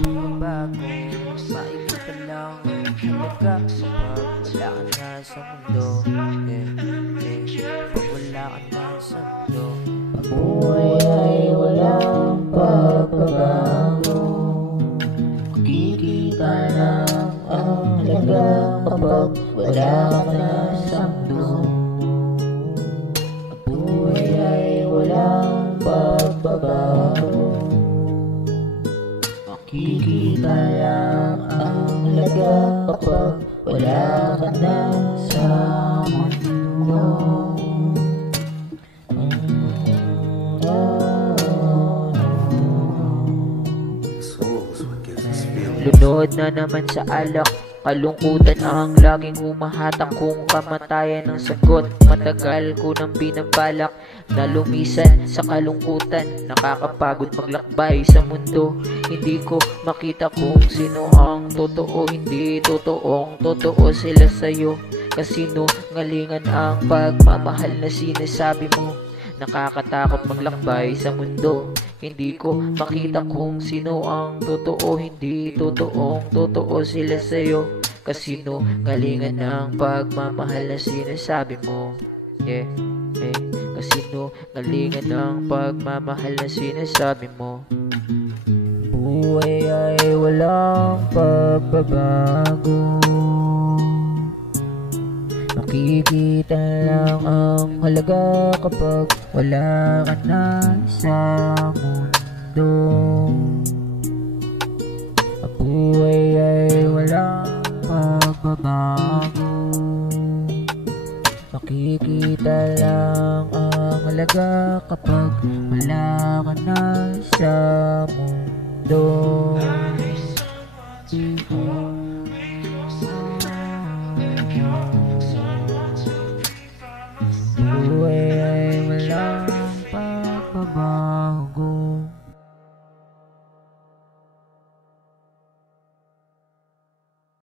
Walang bago, maibig ka lang halaga kapag wala ka na sa mundo. Pag wala ka na sa mundo, Buhay ay walang pagbabago. Makikita lang ang halaga kapag wala ka na sa mundo. Buhay ay walang pagbabago. Makikita lang ang halaga kapag wala ka na sa mundo. lunod na naman sa alak, kalungkutan ang laging humahatak. Kung kamatayan ang sagot, matagal ko nang binabalak na lumisan sa kalungkutan. Nakakapagod maglakbay sa mundo, hindi ko makita kung sino ang totoo. Hindi totoong totoo sila sa'yo, kasinungalingan ang pagmamahal na sinasabi mo. Nakakatakot maglakbay sa mundo, hindi ko makita kung sino ang totoo. Hindi totoong totoo sila sa'yo, kasinungalingan ang pagmamahal na sinasabi mo. Kasinungalingan ang pagmamahal na sinasabi mo. Buhay ay walang pagbabago. Makikita lang ang halaga kapag wala ka na sa mundo. Buhay ay walang pagbabago. Makikita lang ang halaga kapag wala ka na sa mundo.